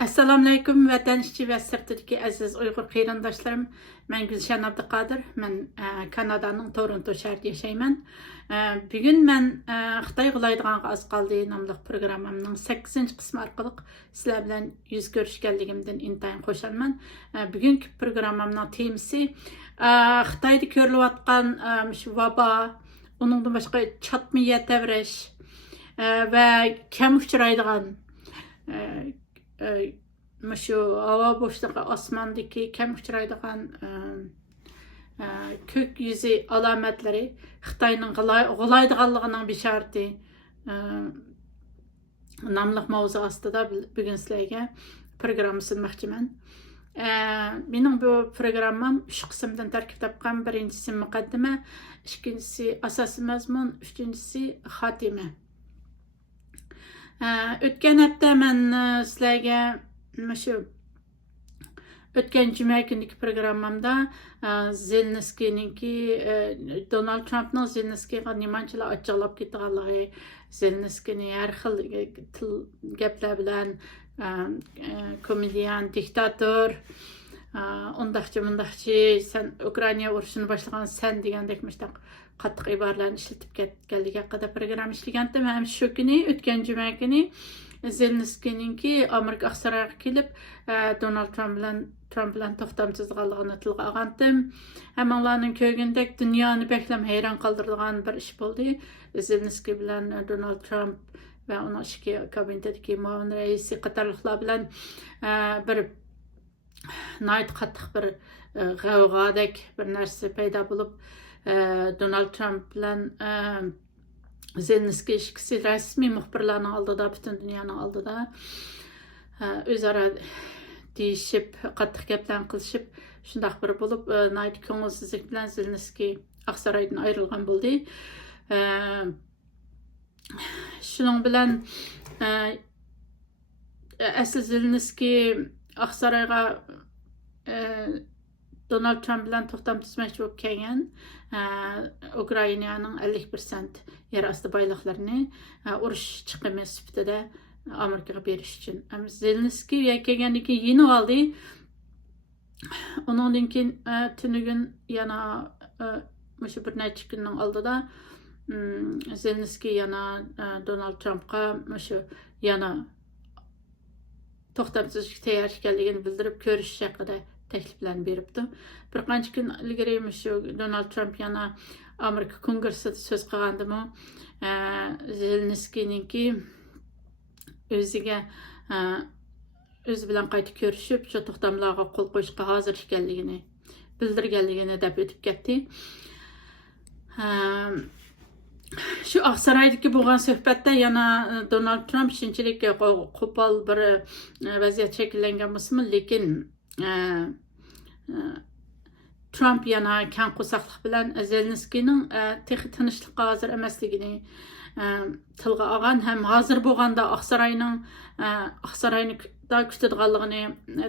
Assalamu alaykum vatan içi və sirtidagi aziz Uyğur qeyrindaşlarım. Mən Gülşən Abduqadir. Mən Kanadaның Toronto şəhərində yaşayman. Bugün mən Xitay Qolaydiğanğa az qaldı namlıq proqramımның 8-ci qismi arqılıq sizlər bilan yüz görüşkənligimdən intayın xoşalman. Bugünkü proqramımның temisi Xitayda görülüb atqan şu vaba, onundan başqa çatmaya təvriş və kəm uçraydigan şu hava boşluğu osmandaki kem uçraydigan kök yüzü alametleri Xitayning qolaydiganligining bisharati namlıq mavzu astida bugun sizlarga proqram sunmoqchiman. Mening bu proqramım 3 qismdan tarkib topgan. Birinchisi muqaddima, ikkinchisi asosiy mazmun, uchinchisi xotima. O'tgan hafta men sizlarga shu o'tgan juma kunlik programmamda Zelenskiyninki Donald Trumpning Zelenskiyga nimanchalar ochiqlab ketganligi, Zelenskiyni har xil gaplar bilan komedian, diktator, undaqchi, sen Ukraina urushini boshlagan sen degandek mushtaq qattiq iboralarni ishlatib ketganligi haqida program ishlagandim. Ham shu kuni o'tgan juma kuni Zelenskiyninki Amerika Aqsaroyiga kelib Donald Trump bilan to'xtamsizligini tilga olgandim. Hammalarning ko'rgandek dunyoni beklam hayron qoldiradigan bir ish bo'ldi. Zelenskiy bilan Donald Trump va uning ishki kabinetdagi muavin raisi qatorliqlar bilan bir nayt qattiq bir g'avg'odek bir narsa paydo bo'lib Donald Trump bilan Zelenskiy ikisi rasmiy muxbirlarning oldida, butun dunyoning oldida o'zaro deyishib, qattiq gaplar qilishib, shundoq bir bo'lib, nayt ko'ngilsizlik bilan Zelenskiy Aqsaroydan ayrilgan bo'ldi. Shuning bilan asl Zelenskiy Aqsaroyga Donald Trump bilan to'xtamsizmoqchi bo'lib kelgan Ukrainaning 50% yer osti boyliqlarini urush chiqimi sifatida Amerikaga berish uchun. Zelenskiy kelgandan keyin yenib oldi. Undan keyin tunugun yana shu bir necha kunning oldida Zelenskiy yana Donald Trumpga shu yana to'xtamsizlik tayyor ekanligini bildirib ko'rish haqida takliflarni beribdi. Bir qancha kun ilgari shu Donald Trump yana Amerika kongressida so'z qilgandimi, Zelenskiyninki o'ziga o'zi bilan qayta ko'rishib, shu to'xtamlarga qo'l qo'yishga hozir ekanligini bildirganligini deb o'tib ketdi. Shu Aqsaroydagi bo'lgan suhbatda yana Donald Trump shunchalik qo'pol bir vaziyat shakllangan bo'lsa-mu, lekin Trump yana kang qo'saqlik bilan Zelenskiyning tinchlikqa hozir emasligini tilga olgan, ham hozir bo'lganda Aqsaroyni kutadiganligini,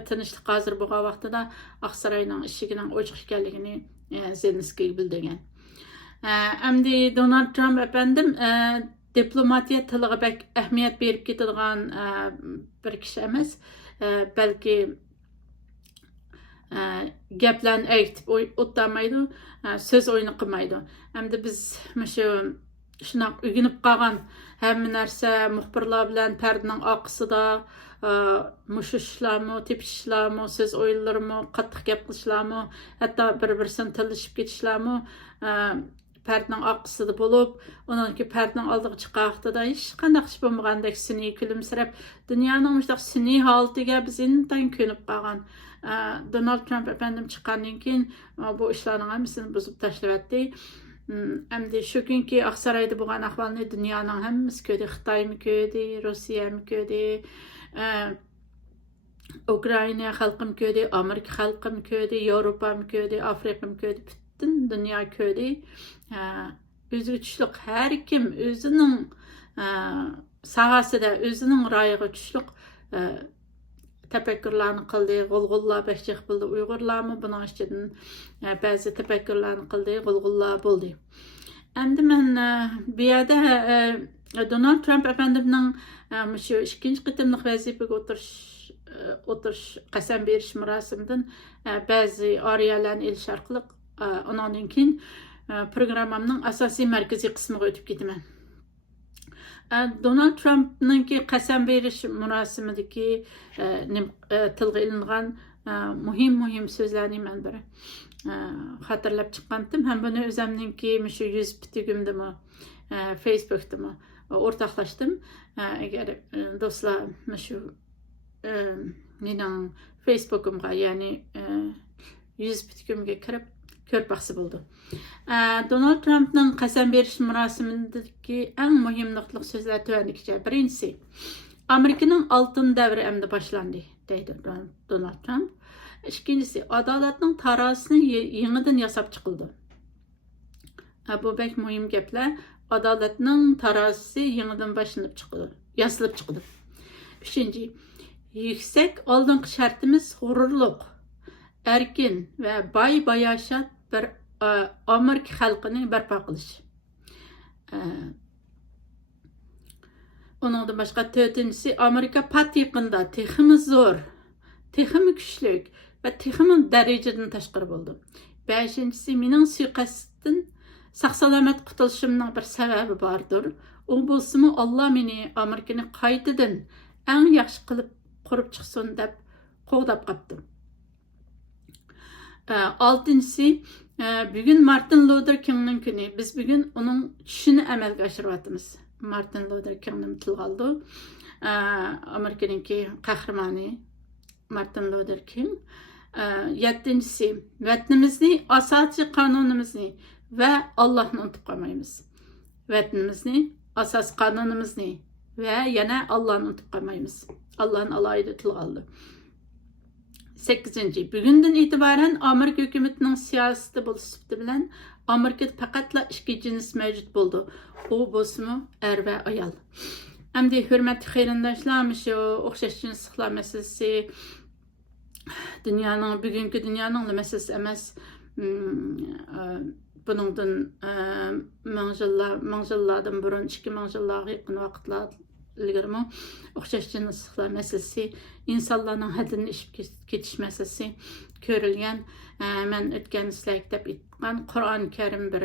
tinchlikqa hozir bo'lgan vaqtida Aqsaroyning ishigining ochiq ekanligini Zelenskiy bildirgan. Endi Donald Trump efendim diplomatiya tiliga bek ahamiyat berib ketadigan bir kishi emas, balki gaplarni aytib o'tmaydi, so'z o'yini qilmaydi. Endi biz shunaq o'rganib qolgan hamma narsa muxbirlar bilan pardaning oqisida mushishlarmi, tepishishlarmi, so'z o'yinlarmi, qattiq gap qilishlarmi, hatto bir-birsini tillashib ketishlarmi pardaning oqisida bo'lib, uningki pardaning oldiga chiqqan vaqtida hech qanday ish bo'lmagandek sun'iy kulimsirab, dunyoning mushtaq sun'iy holatiga biz intayin ko'nib qolgan. Donald Trump efendim chiqqandan keyin bu ishlarning hammasini buzib tashlayapti. Endi shu kunki Aqsaroyda bo'lgan ahvolni dunyoning hammasi ko'rdi, Xitoymi ko'rdi, Rossiyami ko'rdi, Ukraina xalqim ko'rdi, Amerika xalqim ko'rdi, Yevropami ko'rdi, Afrikam ko'rdi, butun dunyo ko'rdi. O'ziga tushliq har kim o'zining sohasida, o'zining rayiga tushliq tefekkürlerini qildi, g'ulg'ullar bekçek bildi. Uyg'urlarmi buning ichidan ba'zi tefekkürlerini qildi, g'ulg'ullar bo'ldi. Endi men bu yerda Donald Trump efendimning shu ikkinchi qitimliq vazifaga o'tirish o'tirish, qasam berish murosimidan ba'zi oriyalarni elish orqali undan keyin programmamning asosiy markaziy qismiga o'tib ketaman. Donald Trump'ningki qasam berish murosimidagi tilga ilingan muhim so'zlarni men bir xatirlab chiqqandim. Ham buni o'zimninki shu 100 bitigimdimi, Facebook'dimi o'rtoqlashdim. Agar do'stlar shu mening Facebook'imga, ya'ni 100 bitigimga kirib ko'p baxsi bo'ldi. Donald Trump'ning qasam berish murosimidagi eng muhim nuqtali so'zlar tuvandikicha. Birinchisi, Amerikaning oltin davri endi boshlandi, deydi Donald Trump. Ikkinchisi, adolatning tarozisini yangidan yasab chiqildi. Bu bek muhim gaplar. Adolatning tarozisi yangidan boshlanib chiqdi, yasalib chiqdi. Uchinchi, yuksak oldingi shartimiz g'ururliq, erkin va boy-bayashat bir Amerika xalqini barpo qilish. Onundan başqa to'rtinchisi, Amerika pat yaqinda texmi zo'r, texmi kuchli va texmi darajadan tashqari bo'ldi. Beshinchisi, mening suiqasddan sog'-salomat qutulishimning bir sababi bordir. U bo'lsa-mu Alloh meni Amerikani qaytadan eng yaxshi qilib qurib chiqsin deb qo'g'dab qopti. Altıncısı, bugün Martin Luther King'nin günü. Biz bugün onun düşünü amalga oshiryapmiz. Martin Luther King'ni tilga oldi. Amerikadagi qahramoni Martin Luther King. Yettincisi, vatanimizni, asosiy qonunimizni va Allohni unutib qolmaymiz. Vatanimizni, asosiy qonunimizni va yana Allohni unutib qolmaymiz. Allah'ın alayida tilga oldi. 8. Bugünden itibaren Amerika hükümetinin siyaseti buluşup bilen Amerika'da faqatla iki cins mevcut buldu. O bosmu er ve ayal. Hem de hürmetli xeyrindaşlar, şu oxşaş cinsliklar meselesi dünyanın, bugünkü dünyanın meselesi emas. Bunundan mangıllardan burun 2000 yıllarga yaqin vaqtlar ilgirmi o'xshash jinsliklar masalasi, insonlarning haddini ishib ketish masalasi ko'rilgan. Men o'tgan sizlarga deb aytgan Qur'oni Karim bir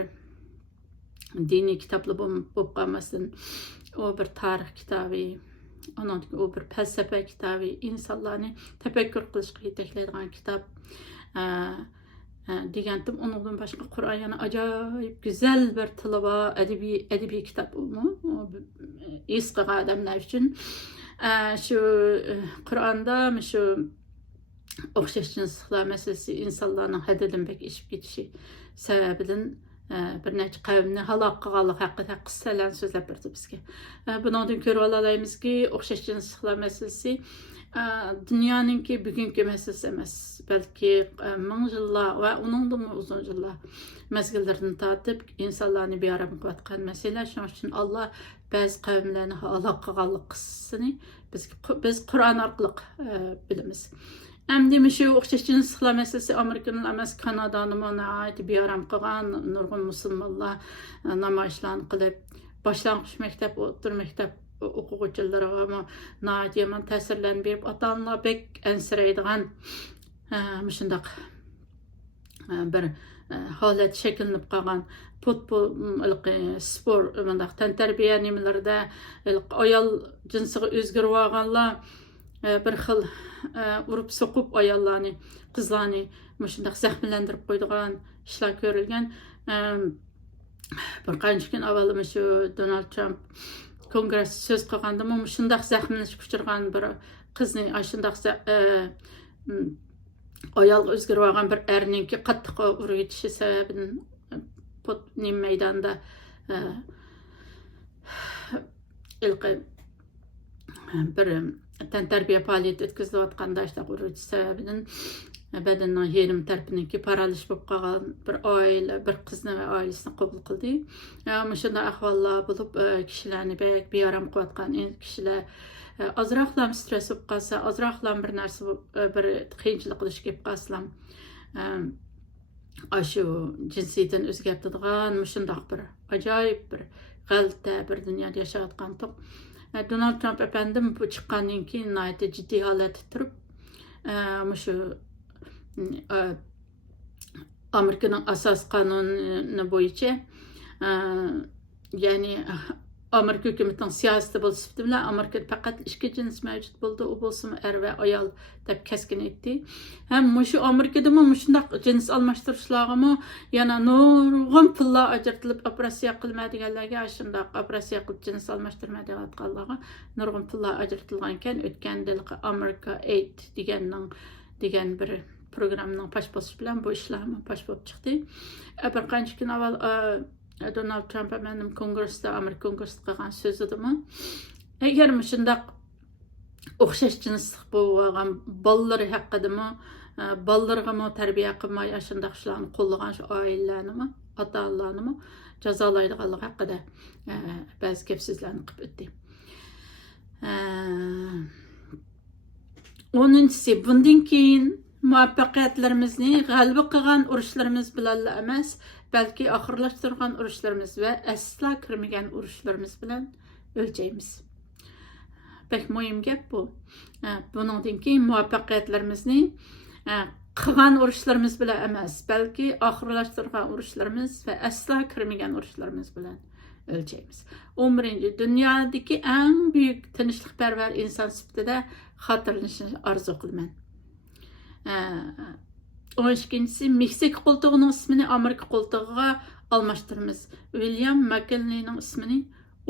diniy kitoblar bo'lib qolmasin, o bir tarix kitobi, o bir falsafa kitobi, insonlarni tafakkur qilishga yetaklaydigan kitob degandim. Ondan başqa Qur'on yana ajoyib güzel bir tili bor, adabiy kitob u. Eski odamlar uchun shu Qur'onda shu o'xshash jinsliklar masalasi insonlarning haddidan bek ishib ketishi sababidan bir necha qavmni halok qilganlik haqida qissalarni so'zlab berdi bizga. Bundan ko'rib olamizki, o'xshash jinsliklar masalasi dünyanınki bugünkü meselesi emas, belki ming yillar va uningdan uzun yillar mezgillardan tortib insonlarni bearam qilayotgan masala. Shuning uchun Alloh ba'zi qavmlarni halok qilganlik qissasini biz Qur'on orqali bilamiz. Endi shu o'xshash jinsliklar masalasi Amerikaning emas, Kanadaning nihoyat bearam qilgan nurg'un musulmonlar namoyishlarni qilib, boshlang'ich maktab, o'rta maktab o'quvchilariga nihoyat yomon ta'sirlarni berib, ota-onalar bek ansiraydigan shundaq bir holat shakllanib qolgan. Spor, tantarbiya nimalarida ayol jinsiga o'zgarib olganlar bir xil urib so'qib ayollarni, qizlarni shundaq zaxmlantirib qo'ydigan ishlar ko'rilgan. Bir qancha kun avval shu Donald Trump Kongress söz qilganda shundaq zaxmlanishga uchragan bir qizni, shundaq ayolga o'zgarib olgan bir erninki qattiq urib yetishi sababidan Potnim maydonda ilqi bir tantarbiya faoliyati o'tkazilayotganda urib sababidan badanining yerim tarafidagi paralish bo'lib qolgan bir oila, bir qizni va oilasini qabul qildi. Shunday ahvollar bo'lib, kishilarni bearam qilayotgan kishilar azroqlam stress bo'lib qolsa, azroqlam bir narsa bir qiyinchilik qilish kelib qolsa, shu jinsiyatdan o'zgartiradigan shundoq bir ajoyib bir g'alati bir dunyoda yashayotgan to'q Donald Trump efendim bu chiqqandan keyin nihoyatda jiddiy holatda turib, shu Amerikaning asos qonuni bo'yicha, ya'ni Amerika hukumatining siyosati bo'lsa bilan Amerikada faqat ikki jins mavjud bo'ldi, u bo'lsa er va ayol deb keskin aytdi. Ham shu Amerikada shundaq jins almashtirishlarga yana nurg'un pullar ajratilib operatsiya qilmaydiganlarga, shundaq operatsiya qilib jins almashtirmaydiganlarga nurg'un pullar ajratilgan ekan. O'tgan yil America Aid degan bir programning pash bosish bilan bu ishlarni pash bo'lib chiqdi. Bir qancha kun avval Donald Trump benim Kongressda, Amerika Kongressida qilgan so'zidimi, agar shundaq o'xshash jinslik bo'lgan bolalari haqidami, bolalarga tarbiya qilmay shundaq ishlarni qo'llagan shu oilalarni, ota-onalarni jazolaydiganligi haqida ba'zi gap so'zlarni qilib o'tdi. 10-si bundan keyin muvaffaqiyatlarimizni g'alaba qilgan urushlarimiz bilan emas, balki oxirlashtirgan urushlarimiz va asla kirmagan urushlarimiz bilan o'lchaymiz. Pek muhim gap bu. Bundan keyin muvaffaqiyatlarimizni qilgan urushlarimiz bilan emas, balki oxirlashtirgan urushlarimiz va asla kirmagan urushlarimiz bilan o'lchaymiz. 11. Dunyodagi eng buyuk tinchlikparvar inson sifatida xotirlanishni orzu qilaman. 12-si Meksika qo'ltig'ining ismini Amerika qo'ltig'iga almashtiramiz. William McKinleyning ismini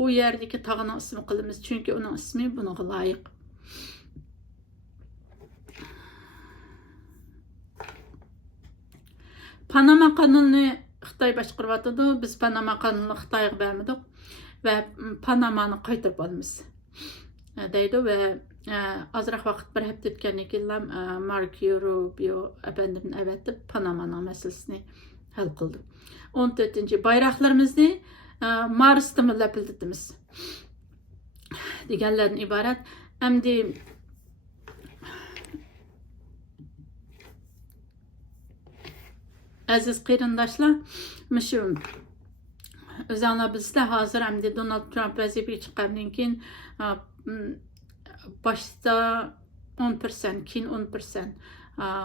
u yerdagi tog'ining ismi qilamiz, chunki uning ismi bunga loyiq. Panama qonunini Xitoy boshqaryapti. Biz Panama qonunini Xitoyga bermadik va Panamani qaytarib olamiz deydi va azroq vaqt bir hafta o'tgandan keyin Marco Rubio efendim avatib Panama'nın meselesini hal qildi. 14. Bayroqlarimizni Marsda lapildiramiz deganlardan iborat. Endi aziz qarindoshlar, shu o'zinglar bizda hozir endi Donald Trump vazifaga chiqqandan keyin başta 10%, keyin 10%.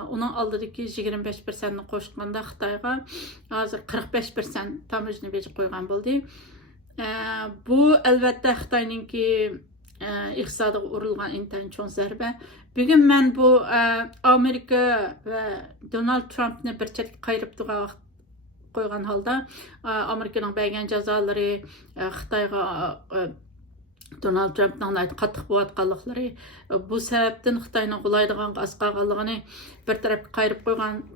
Onun aldığındaki 25%'ni qo'shganda Xitoyga hozir 45% tamojna bejib qo'ygan bo'ldi. Bu albatta Xitoyningki iqtisodiga urilgan intayin cho'ng zarba. Bugun men bu Amerika va Donald Trumpni bir chetga qayirib qo'ygan holda Amerikaning bergan jazolari Xitoyga Donald Trump'dan qattiq bo'layotganliklari, bu sababdan Xitoyning qo'laydigan asqarganligini bir tarafga qayirib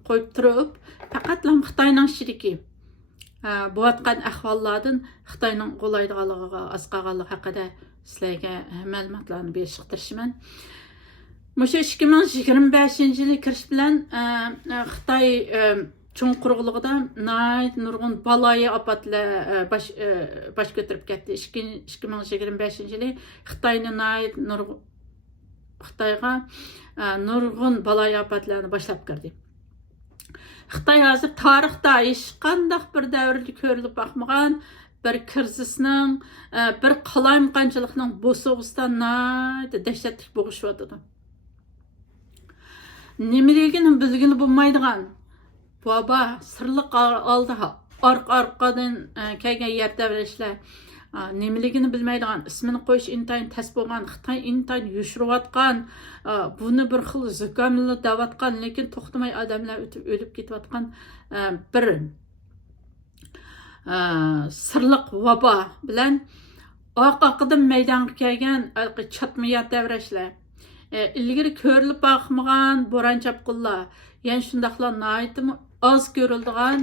qo'yib turib, faqat Xitoyning ichidagi bo'layotgan ahvollardan Xitoyning qo'laydiganligiga asqarganligi haqida sizlarga ma'lumotlarni berishga tirishaman. Mushu 2025-yili kirish bilan Xitoy cho'ng quruqligida nurg'un baloyi ofatlar baş ko'tarib ketdi. 2025-yili Xitoyga nurg'un baloyi ofatlarni boshlab kirdi. Xitoy hozir tarixda hech qanday bir davrda ko'rilib boqmagan bir krizisning, bir qalayimqanchilikning bo'sug'isidan dahshatli bo'g'ishyapti. Nimaligini bilgili bo'lmaydigan baba sırlıq aldı arqadan kelgan yer davrashlar nimaligini bilmaydigan, ismini qo'yish intayin tas bo'lgan, Xitoy intayin yushirayotgan, buni bir xil zukamli davatgan, lekin to'xtamay odamlar o'lib ketayotgan bir sirliq vabo bilan oq-oqidan maydonga kelgan chatmiyat davrashlar, ilgari ko'rilib boqmagan bo'ron chapqinlar, yani shundaqlar nihoyatda az ko'rildigan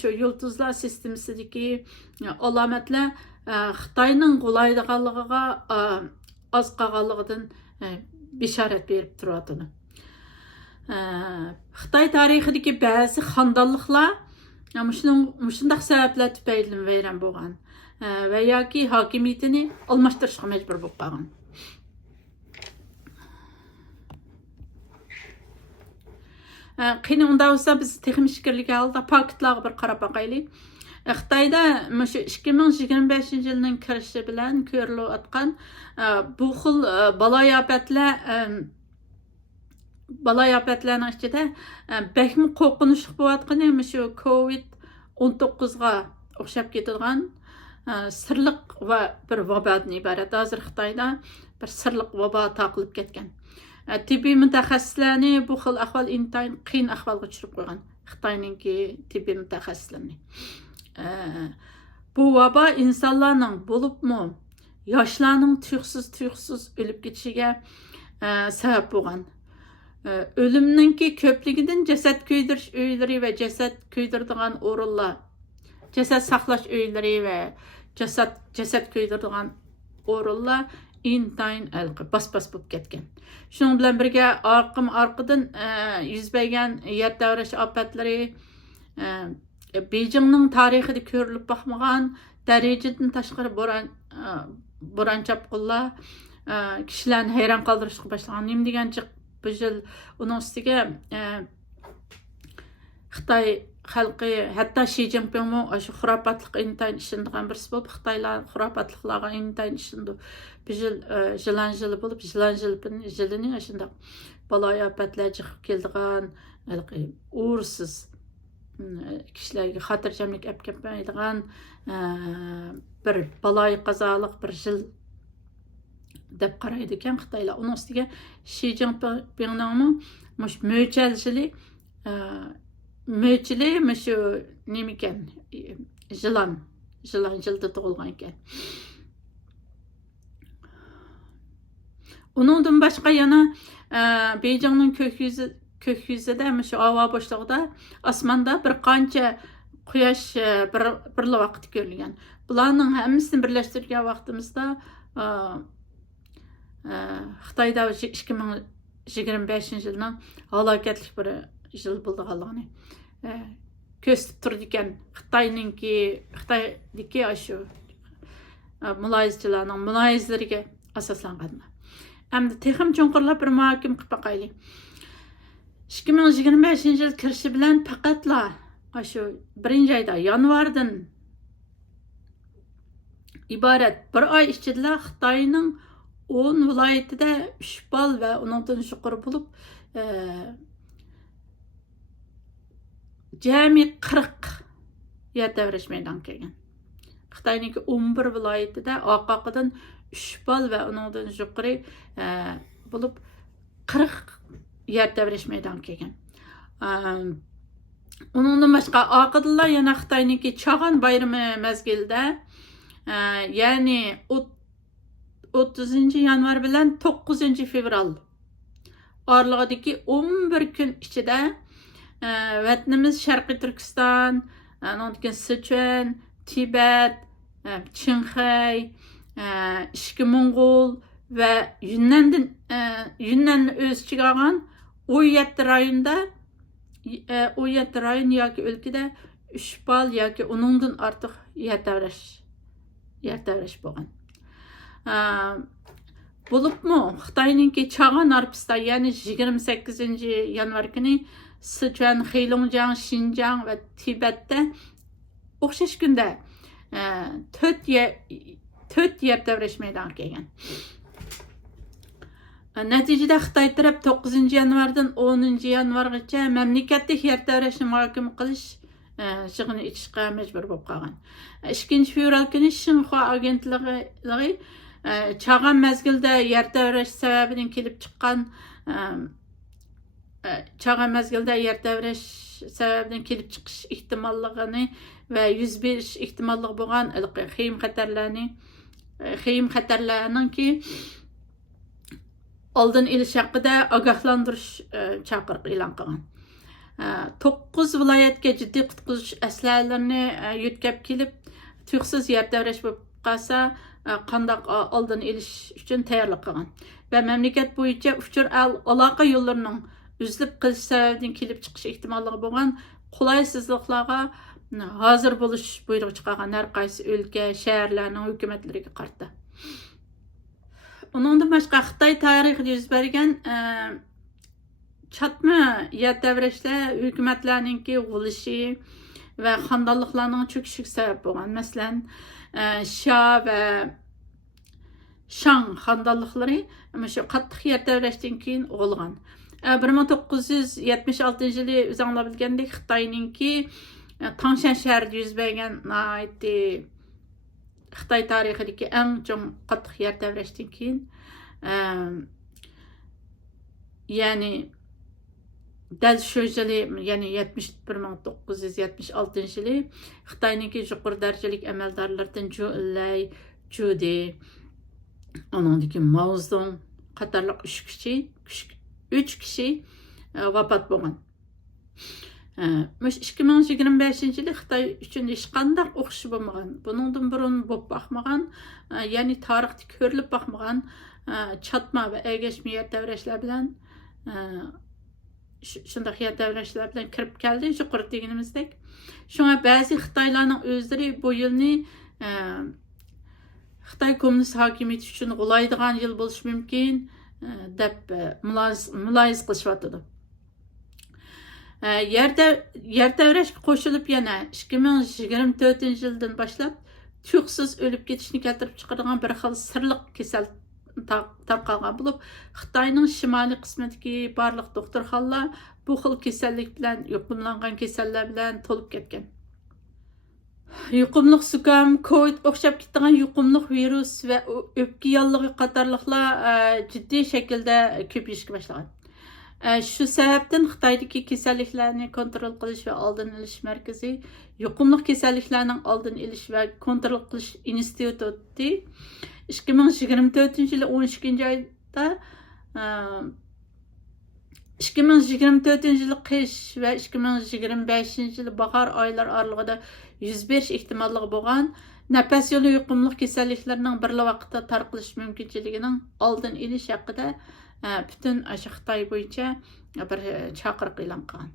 shu yulduzlar sistemasidagi alomatlar Xitoyning qo'laydiganligiga az qolganligidan bishorat berib turadi. Xitoy tarixidagi ba'zi xonadonliklar shundaq sabablar tufayli vayron bo'lgan va yoki hokimiyatini almashtirishga majbur bo'lib qolgan. Qiyni unda olsa biz texnik fikrlik aldı paketlarga bir qarab baqaylik. Xitoyda shu 2025 yilning kirishi bilan ko'rilayotgan bu xil baloyafatlarning ichida bakmi qo'rqinchli bo'layotgani shu COVID-19 ga o'xshab ketadigan sirliq va bir vabodan iborat. Hozir Xitoyda bir sirliq vabo taqilib ketgan. Tibbiy mutaxassislarni bu xil ahvol intayin qiyin ahvolga tushirib qo'ygan. Xitoyningki tibbiy mutaxassislarni. Bu vabo insonlarning bo'libmi yoshlarning tuyuqsiz o'lib ketishiga sabab bo'lgan. Ölümninki köpligidan jasad köydirish uylari va jasad köydiradigan o'rinlar, jasad saqlash uylari va jasad köydiradigan o'rinlar intayin bas-bas bo'lib ketgan. Shuning bilan birga orqadan yuz bergan yer davrash ofatlari Beijingning tarixida ko'rilib boqmagan darajadan tashqari bo'ron chapqinlar kishilarni hayron qoldirishga boshlagan. Nima degancha bu yil uning ustiga Xitoy xalqi, hatto Xi Jinping shu xurofotlik intayin ishlanadigan birisi bo'lib, Xitoylar xurofotliklarga intayin ishlanadi. Bu yil jilan yili bo'lib, jilan yilining shunday baloyofatlar chiqib keladigan, uğursuz kishilarga xotirjamlik olib kelmaydigan bir baloy qazolik bir yil deb qaraydi ekan Xitoylar. Uning ustiga Xi Jinpingning mo'chili shu nima ekan? Jilan yilda tug'ilgan ekan. Uningdan boshqa yana Beijingning ko'k yuzida shu havo bo'shlig'ida osmonda bir qancha quyosh bir vaqt ko'rilgan. Bularning hammasini birlashtirgan vaqtimizda Xitoyda 2025 yilning halokatli bir yil bo'lganligini ko'rsatib turdi ekan. Xitoydagi shu muloyizachilarning muloyizalariga asoslangan. Endi texim cho'nqirlab bir muhokama qilib boqaylik. 2025 yil kirishi bilan faqatla shu 1-oyda yanvardan iborat bir oy ichida Xitoyning 10 viloyatida 3 bal va undan yuqori bo'lib jami 40 yer davrash maydoniga kelgan. Xitoyning 11 viloyatida oqoqidan 3 bal va undan yuqori bo'lib 40 yer davrash maydoniga kelgan. Undan boshqa oqidlar yana Xitoyning Chag'an bayrami mezgilida, ya'ni 30 yanvar bilan 9 fevral oralig'idagi 11 kun ichida vatanimiz Sharqiy Turkiston, Sichuan, Tibet, Qinghai, Ishki Mo'ng'ul va Yunnanni o'z ichiga olgan 17 rayonda 17 rayon yoki o'lkada 3 bal yoki uningdan ortiq yer davrash bo'lgan. Bo'libmi Xitoyningki Chag'an arpisida, ya'ni 28 yanvar kuni Sichuan, Heilongjiang, Xinjiang va Tibetda o'xshash kunda 4 yer davrash maydoniga kelgan. Natijada Xitoy taraf 9 yanvardan 10 yanvargacha mamlakatlik yer davrashni muhokama qilish yig'ini ichishga majbur bo'lib qolgan. 2 fevral kuni Xinhua agentligi Chag'an mezgilda yer davrash sababidan kelib chiqqan chiqish ehtimolligini va yuz berish ehtimolli bo'lgan xiyim xatarlarninki oldin ilish haqida ogohlantirish chaqiriq e'lon qilgan. 9 viloyatga jiddiy qutqazish aslalarini yetkazib kelib, tuyuqsiz yer davrash bo'lib qolsa, qandaq oldin ilish uchun tayyorlik qilgan. Va mamlakat bo'yicha uchur aloqa yo'llarining uzilib qilish sababidan kelib chiqish ehtimolli bo'lgan qulaysizliklarga hozir bo'lish buyrug'i chiqargan har qaysi o'lka, shaharlarning hukumatlariga qarta. Uningdan boshqa Xitoy tarixida yuz bergan chatma yer davrashlar hukumatlarningki g'ulishi və xandallıqlarının çöküşüge səbəb bolğan. Məsələn, Şa və Şang xandallıqları şu qattiq yer təvrəşdən keyin olğan. 1976 yılı özüңlər bilgəndək Xitayninki Tangshan şəhərində yüz bergan Xitay tarixidagi eng cho'ng qattiq yer təvrəşdən keyin ya'ni dal shu yili, ya'ni 1976 yılı Xitayninki yuqori darajalik amaldorlardan Zhou Enlai, Zhu De, onundaki Mao Zedong qatarlıq 3 kişi vafot bo'lgan. 2025 yılı Xitay üçün hech qanday o'xish bo'lmagan. Buningdan burun bo'lib baxmagan, ya'ni tarixda ko'rilib baxmagan çatma ve ergeçme yer devrəşlər bilan şundaq yer devrəşlər bilan kirib gəldi, yuqori deganimizdek. Şuna bəzi Xitaylarning özləri bu yilni Xitay Komünist hakimiyeti üçün qolaydigan yıl bo'lishi mumkin deb muloyiz qilishyapti. Yer devrəşə qoşulub yana 2024 yıldan başlap tüxsiz ölüb ketishni keltirib chiqaradigan bir xil sirliq kasal tarqalgan bo'lib, Xitoyning shimoliy qismidagi barliq doktorxonalar bu xil kasallik bilan yuqumlangan kasallar bilan to'lib ketgan. Yuqumliq zukam, COVID o'xshab ketgan yuqumliq virus va o'pka yollig'i qatorliqlar jiddiy shaklda ko'payishga boshlagan. Şu sebepten Xitoydagi kasalliklarni kontrol qilish va oldin olish markazi yuqumliq kasalliklarning oldin olish va kontrol qilish instituti 2024 yılı 12. ayda 2024 yılı qish ve 2025 yılı bahar aylar aralığında 105 ihtimallığı bo'lgan nafas yo'li yuqumliq kasalliklarining birla vaqtda tarqalish mumkinchiligining oldin olish haqida bütün Xitoy bo'yicha bir chaqiriq e'lon qilgan.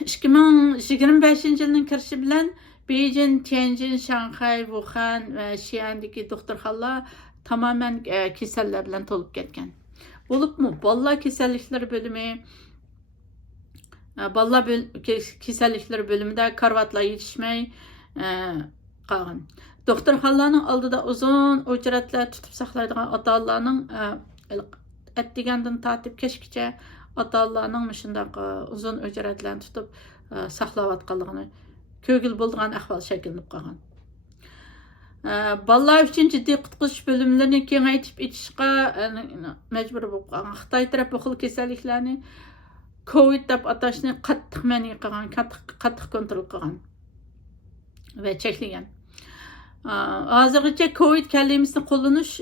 2025 yılının kirishi bilan Beijing, Tianjin, Shanghai, Wuhan ve Xi'andagi doktorxonalar tamamen kasallar bilan to'lib ketgan. Bo'libmi, bolalar kasalliklari bo'limi, bolalar kasalliklari bo'limida karvatlar yetishmay qolgan. Doktorxonalarning oldida uzun o'chiratlar tutib saqlaydigan ota-onalarning atdigandan tortib kechgacha ota-onalarning shundaq uzun o'chiratlarni tutib saqlayotganligini kögül bo'lgan ahvol shakllanib qolgan. Bolalar uchun jiddiy qutqizish bo'limlarini kengaytirib etishga majbur bo'lib qolgan. Xitoy taraf bu xil kasalliklarni COVID deb atashni qattiq ma'ni qilgan, qattiq kontrol qilgan va cheklagan. Hozirgacha COVID kalimasini qo'llanish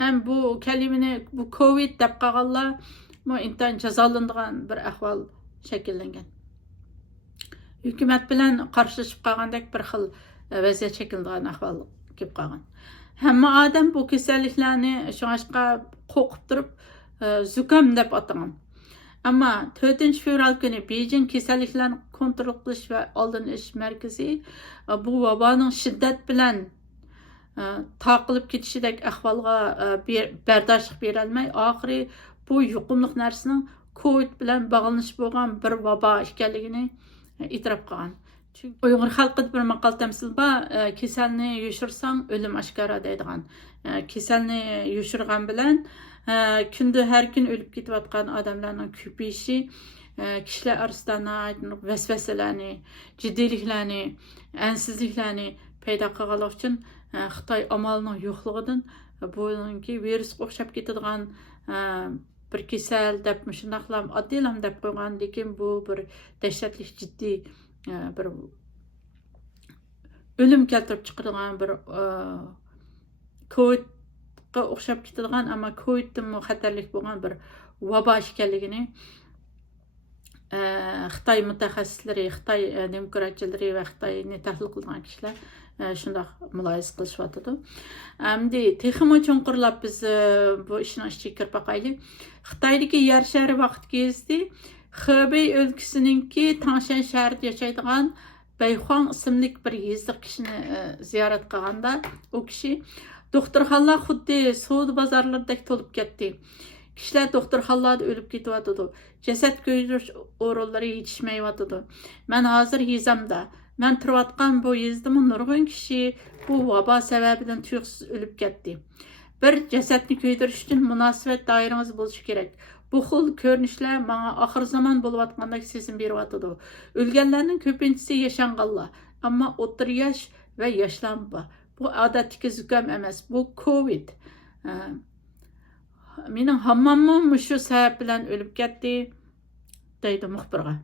ham bu kalimani bu COVID deb qolganlar intan jazolanadigan bir ahvol shakllangan. Hükümet bilan qarshilashib qolgandek bir xil vaziyat shakllangan ahvol kelib qolgan. Hamma odam bu kasalliklarni shunga qo'rqib turib zukam deb atagan. Ammo 4 fevral kuni Beijing kasalliklarni kontrol qilish va oldin olish markazi bu vaboning shiddat bilan taqilib ketishidek ahvolga bardoshlik bera olmay, oxiri bu yuqumli narsaning COVID bilan bog'lanish bo'lgan bir vabo ekanligini itiraf qilgan. Çünkü Uyghur xalqida bir maqal tamsil bor, kasalni yushirsang o'lim oshkora deydigan. Kasalni yushirgan bilan kunda har kun o'lib ketayotgan odamlarning ko'payishi kishilar orasida vasvasalarni, jiddiyliklarni, ansizliklarni paydo qilganlik uchun Xitoy amalining yo'qligidan buningki virus o'xshab ketadigan bir kasal deb shundaqlam oddiylam deb qo'ygan, lekin bu bir dahshatli jiddiy bir o'lim keltirib chiqaradigan bir COVIDga o'xshab ketadigan, ammo COVIDdan xatarlik bo'lgan bir vabo ekanligini Xitoy mutaxassislari, Xitoy demokratchilari va Xitoyni tahlil qilgan kishilar shundoq muloyiz qilishyapti. Endi texmo cho'nqirlab biz bu ishni ichiga kirib boqaylik. Xitoydagi yer shari vaqt kezdi. Xebey o'lkasininki Tangshan shahrida yashaydigan Bayxuan ismli bir yezdiq kishini ziyorat qilganda, u kishi doktorxonalar xuddi savdo bozorlaridek to'lib ketdi. Kişiler doktorxanalarda ölüp ketyapti. Jasad ko'ydirish o'rinlari yetishmayapti. Men hozir yezamda, men turayotgan bu yezdimi nurg'un kishi bu vabo sababidan tuyuqsiz ölüp ketdi. Bir jasadni ko'ydirish uchun munosabat doirangiz bo'lishi kerak. Bu xil ko'rinishlar menga oxir zamon bo'layotgandek sezim beryapti. O'lganlarning ko'pinchisi yashanganlar, ammo o'rta yosh va yoshlar bor. Bu odatdagi zukam emas, bu Covid. Mening hammamim shu sabab bilan o'lib ketdi, deydi muxbirga.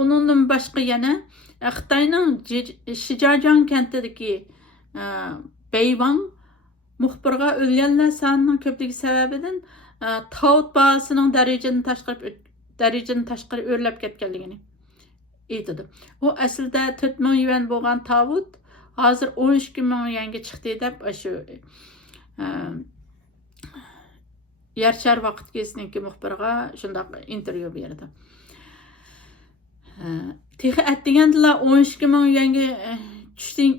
Undan boshqa yana Xitoyning Shijiazhuang kentidagi Beywang muxbirga o'lganlar sonining ko'pligi sababidan tavut bahosining darajadan tashqari o'rlab ketganligini aytdi. U aslida 4000 yuan bo'lgan tavut hozir 12000 yuanga chiqdi deb shu Yarshar vaqt kesinki muxbirga shunday intervyu berdi. Texi atdigandlar 12000 yuanga tushding.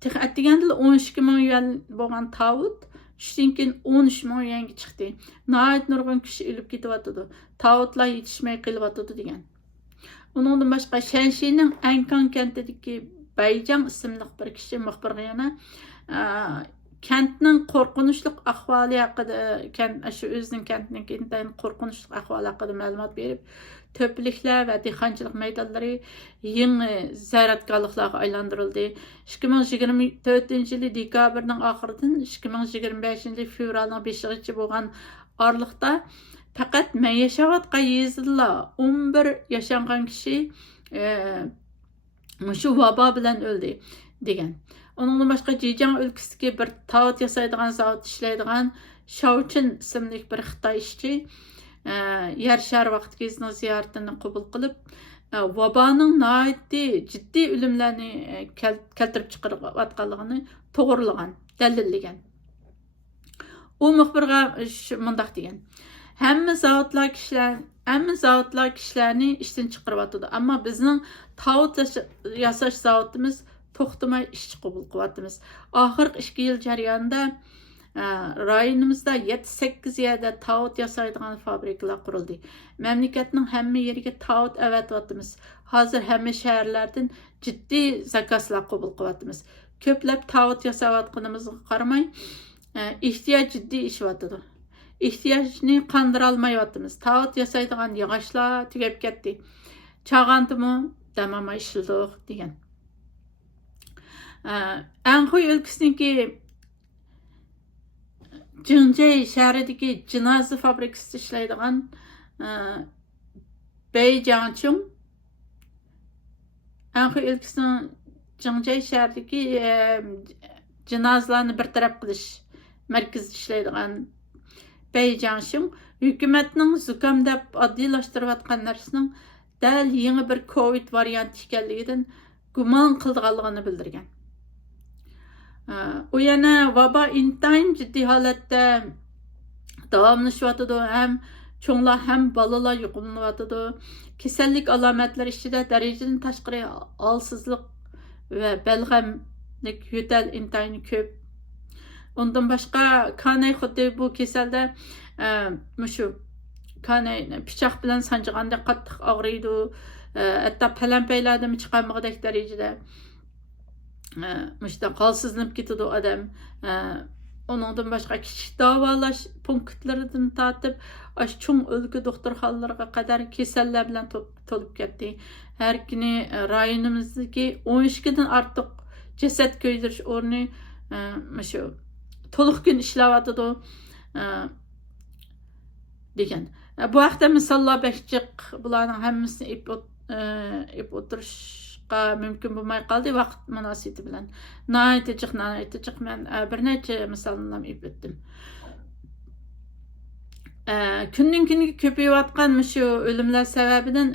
Texi atdigandlar 12000 yuan bo'lgan tavut tushdan keyin 13000 yuanga chiqdi. Nəhayət nurg'un kishi o'lib ketyapti. Tavutlar yetishmay qelyapti degan. Uningdan boshqa Shanshining Ankang kentidagi Bayjang ismli bir kishi muxbirga yana kentning qo'rqinchli ahvoli haqida, shu o'zining kentining intayin qo'rqinchli ahvoli haqida ma'lumot berib, to'pliklar va dehqonchilik maydonlari yangi zaratgohlarga aylantirildi. 2024-yili dekabrning oxiridan 2025-yili fevralning 5-gacha bo'lgan oralikda faqat men yashayotgan yezilla 11 yashangan kishi shu vabo bilan o'ldi degan. Onundan boshqa Jijang o'lkasidagi bir tavut yasaydigan zavod ishlaydigan Shaochin ismli bir Xitoy ishchi Yarshar vaqt kezining ziyoratini qabul qilib, vaboning nihoyatda jiddiy o'limlarni keltirib chiqarayotganligini to'g'rilagan, dalillagan. U muxbirga mundaq degan: Hamma zavodlar kishilarni ishdan chiqaryapti, ammo bizning tavut yasash zavodimiz to'xtamay ish qabul qilyapmiz. Oxirgi 2 yil jarayonida rayonimizda 7-8 yerda tavut yasaydigan fabrikalar qurildi. Mamlakatning hamma yeriga tavut avatyapmiz. Hozir hamma shaharlardan jiddiy zakazlar qabul qilyapmiz. Ko'plab tavut yasayotganimizga qaramay, ehtiyoj jiddiy ishyapti. Ehtiyojni qondira olmayapmiz. Tavut yasaydigan yog'ochlar tugab ketdi. Chag'andimi, damamay ishildiq degan. Anhui o'lkasidagi Jingjay shahridagi jinoza fabrikasida ishlaydigan Bei Jiangchun Anhui o'lkasining Jingjay shahridagi jinozalarni bartaraf qilish markazida ishlaydigan Bei Jiangchun hukumatning zukam deb oddiylashtirayotgan narsaning dal yangi bir Covid varianti ekanligidan gumon qilganligini bildirgan. U yana vabo intayin jiddiy holatda davomlashyapti. Ham cho'nglar ham bolalar yuqumlanyapti. Kasallik alomatlari ichida darajadan tashqari holsizlik va balg'amlik yo'tal intayin ko'p. Undan boshqa Kanay xuddi bu kasalda shu Kanay pichoq bilan sanjiganda qattiq og'riydi. Hatto palampaylardan chiqolmagan darajada işte qalsızlanıp ketidi odam. Onundan boshqa kichik davolash punktlaridan tortib, cho'ng o'lka doktorxonalarga qadar kasallar bilan to'lib ketdi. Har kuni rayonimizdagi 12 dan ortiq jasad ko'ydirish o'rni shu to'liq kun ishlayapti degan. Bu haqda misollar bekchiq bularning hammasini ib o'tirishga mumkin bo'lmay qoldi vaqt munosabati bilan. Naytichiq men bir necha misollarni ib o'tdim. Kundan kunga ko'payayotgan shu o'limlar sababidan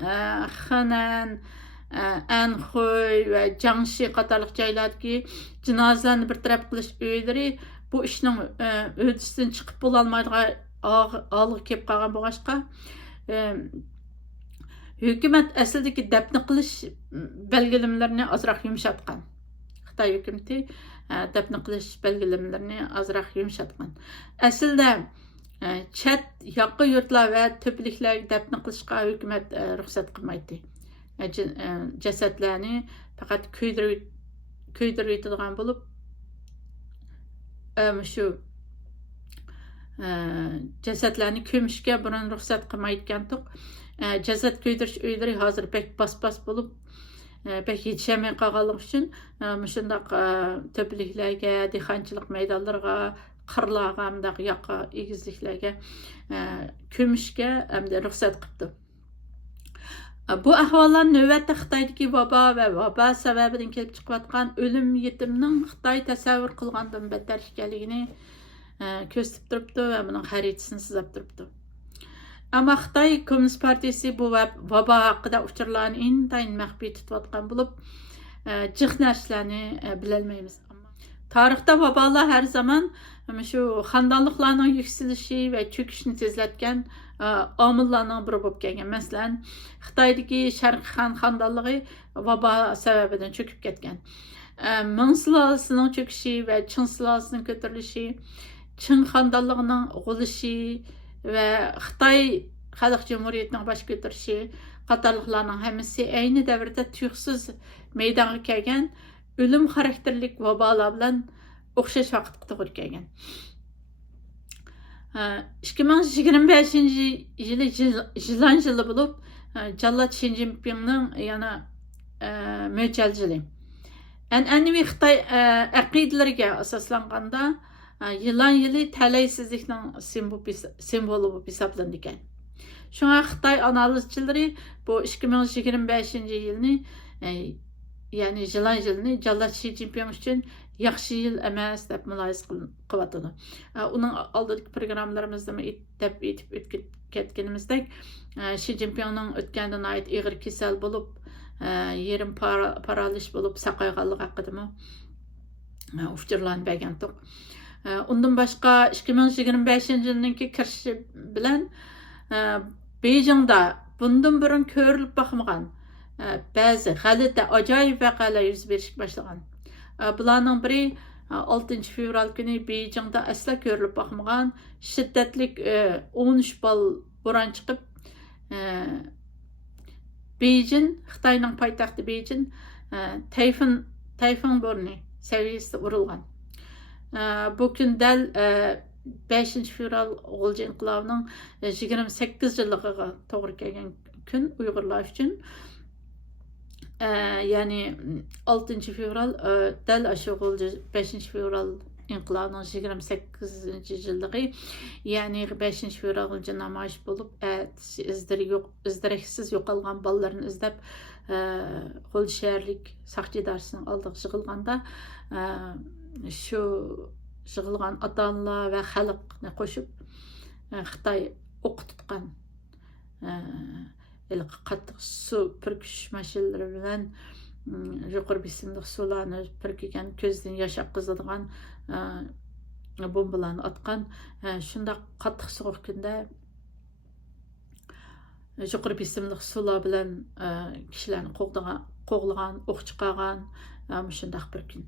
Xanan, Anhui va Jiangxi qatorliq joylardagi jinozalarni bartaraf qilish uylari bu ishning o'disidan chiqib bo'lolmaydigan og'ir kelib qolgan bo'lg'achqa hukumat aslidagi dafn qilish belgilamalarini ozroq yumshatgan. Xitoy hukumati dəfn qilish belgilemelerini azraq yumshatgan. Aslida chet yoqqa yurtlar va to'piliklarga dəfn qilishga hukumat ruxsat qilmaydi. Jasadlarni faqat ko'ydirib yetadigan bo'lib, shu jasadlarni ko'mishga burun ruxsat qilmayotgandiq. Jasad ko'ydirish uylari hozir bek bas bo'lib, bek yetishmay qolganligi uchun shundaq to'piliklarga, dehqonchilik maydonlariga, qirlarga, bundoq yoqqa egizliklarga ko'mishga hamda ruxsat qildi. Bu ahvollar navbatda Xitoydagi vabo va vabo sababidan kelib chiqayotgan o'lim yetimning Xitoy tasavvur qilgandan battar ekanligini ko'rsatib turibdi va buning xaritasini chizib turibdi. Ammo Xitoy Kommunist partiyasi bu vabo haqida uchurlarni intayin maxfiy tutayotgan bo'lib, jiq narsalarni bilolmaymiz. Tarixda vabolar har zaman shu xandonliqlarning yuksalishi va cho'kishini tezlatgan omillarning biri bo'lib kelgan. Masalan, Xitoydagi Sharqiy Xan xandonligi vabo sababidan cho'kib ketgan. Ming sulolasining cho'kishi va Qing sulolasining ko'tarilishi, Qing xandonligining g'ulishi va Xitoy Xalq Cumhuriyatining bosh ko'tarishi qatorliqlarning hammasi ayni davrda tuyuqsiz maydonga kelgan o'lim xarakterlik vabolar bilan o'xshash vaqtga to'g'ri kelgan. 2025 yili Jilan yili bo'lib, Jallod Shi Jinpingning yana mo'ljal yili. An'anaviy Xitoy aqidalariga asoslanganda yılan yili talaysizlikning simvoli bo'lib hisoblanadi ekan. Shunga Xitoy analizchilari bu 2025 yilni, ya'ni yılan yilini Jallod Shi Jinping uchun yaxshi yil emas deb mulohaza qilyapti. Uning oldingi programmalarimizda deb aytib ketganimizdek, Shi Jinpingning o'tgandan oid ig'ir kasal bo'lib, yerim paralish bo'lib saqayganligi haqida uchurlarni bergandik. Undan başqa 2025 yilninki kirishi bilan Beijingda bundan burun ko'rilib boqmagan ba'zi g'alati ajoyib voqealar yuz berishga boshlagan. Bularning biri 6 fevral kuni Beijingda asla ko'rilib boqmagan shiddatlik 13 bal bo'ron chiqib, Beijing, Xitoyning poytaxti Beijing, tayfun bo'roni saviyasida urilgan. Bu kun dal 5 fevral G'ulji inqilobining 28 yilligiga to'g'ri kelgan kun Uyg'urlar uchun. Ya'ni 6 fevral dal shu G'ulji 5 fevral inqilobining 28 yilligi, ya'ni 5 fevral G'ulji namoyish bo'lib, izdiraksiz yo'qolgan bolalarni izlab G'ulji shaharlik saqchi idarasining oldiga yig'ilganda shu yig'ilgan ota-onalar va xalqni qo'shib Xitoy o'q tutgan qattiq suv purkish mashinalari bilan yuqori besimli suvlarni purkigan, ko'zdan yosh oqizadigan bombalarni otgan, shundoq qattiq sovuq kunda yuqori besimli suvlar bilan kishilarni qo'g'lagan, o'q chiqargan shundoq bir kun.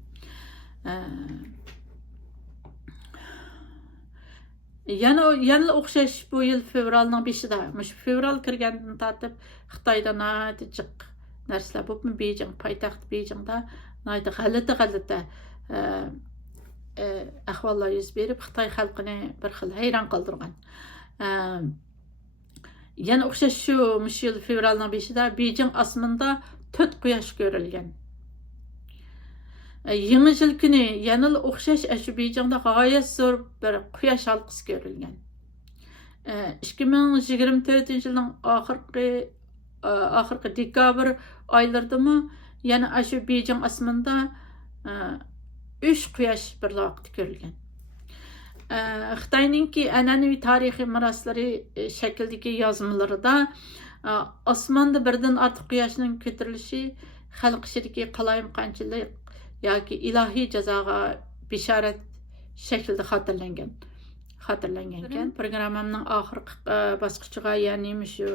Yana o'xshash bu yil fevralning 5-ida, fevral kirgandan tortib Xitoyda jiq narsalar bo'lib, Beijing poytaxt Beijingda g'alati ahvollar yuz berib, Xitoy xalqini bir xil hayron qoldirgan. Yana o'xshash shu yil fevralning 5-ida Beijing osmonida 4 quyosh ko'rilgan. Yangi yil kuni yana o'xshash shu Beijingda g'oyat zo'r bir quyosh halqasi ko'rilgan. 2024 yilning oxirgi dekabr oylaridami yana shu Beijing osmonida 3 quyosh bir vaqtda ko'rilgan. Xitoyningki an'anaviy tarixiy meroslari shaklidagi yozmalarida osmonda birdan ortiq quyoshning ko'tarilishi xalq ichidagi qalaymaqonchilik yoki ilohiy jazoga bishorat shaklida xotirlangan ekan. Programmamning oxirgi bosqichiga, ya'ni shu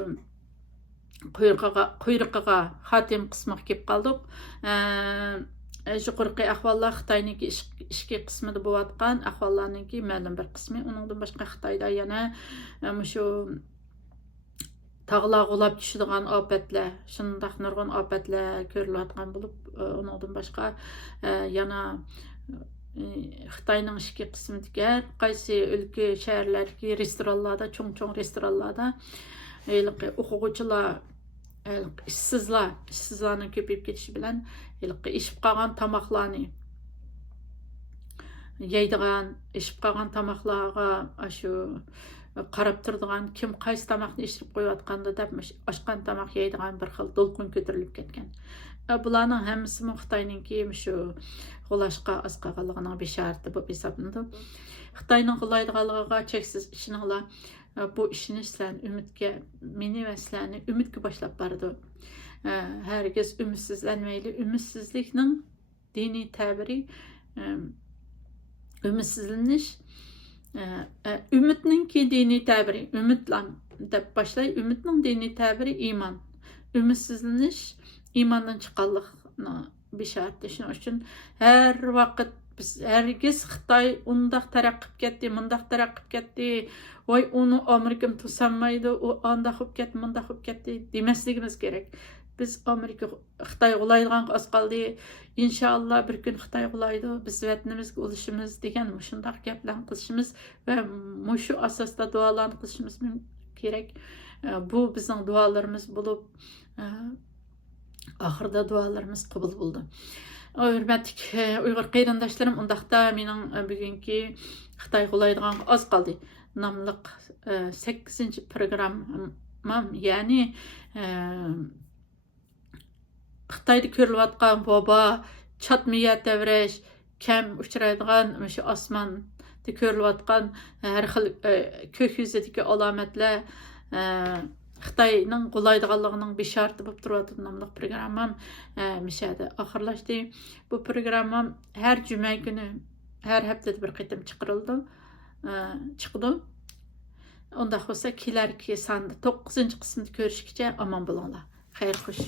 quyruqiga xotim qismiga kelib qoldik. yuqorqi ahvollar Xitoyniki ishki qismida bo'layotgan ahvollarninki ma'lum bir qismi. Uningdan boshqa Xitoyda yana shu tağlar qulab tushadigan ofatlar, shundaq nurg'un ofatlar ko'rilayotgan bo'lib, uningdan boshqa yana Xitoyning ishki qismidagi qaysi o'lka shaharlardagi restoranlarda, cho'ng-cho'ng restoranlarda o'quvchilar ishsizlarning ko'payib ketishi bilan ishib qolgan tomoqlarni yeydigan, ishib qolgan tomoqlarga shu qarab turadigan, kim qaysi tomoqni ishirib qo'yayotganda deb oshgan tomoq yeydigan bir xil to'lqin ko'tarilib ketgan. Bularning hammasi Xitoyninki shu g'ulashqa oz qolganligining bisharati bo'lib hisoblanadi. Xitoyning g'ulaydiganligiga cheksiz ishoninglar. Bu ishni sizlarni umidga, meni va sizlarni umidga boshlab bordi. Herkes ümidsizlenmeyli. Ümitsizlikning dini tabiri ümitsizleniş. Ümitninki dini tabiri ümitlan deb başlay. Ümitning dini tabiri iman. Ümitsizleniş imandan chiqqanlikni bisharati. Shuning uchun har vaqt biz herkes Xitoy undaq taraqqib ketdi, mundaq taraqqib ketdi. Voy onu Amerikam tusanmaydi, o andaq bo'lib ketdi, mundaq bo'lib ketdi demasligimiz kerak. Biz Amerika Xitoy g'ulaydigan az qoldi. İnşallah bir kun Xitoy g'ulaydi, biz vatanimizga olishimiz degan shundaq gaplarni qilishimiz va shu asosda duolarni qilishimiz kerak. Bu bizning duolarimiz bo'lib, oxirida duolarimiz qabul bo'ldi. Hurmatli Uyg'ur qarindoshlarım, undaqda mening bugungi Xitoy g'ulaydigan az qoldi nomli 8-programmam, ya'ni Xitoyda ko'rilayotgan vabo, chatmiya tavrash, kam uchraydigan shu osmonda ko'rilayotgan har xil ko'k yuzidagi alomatlar Xitoyning g'ulaydiganligining bisharati bo'lib turadi nomli programmam mishada oxirlashdi. Bu programmam har juma kuni, har haftada bir qitim chiqdi. Unda bo'lsa kelarki sonda 9-qismda ko'rishgacha omon bo'linglar. Xayr, xush.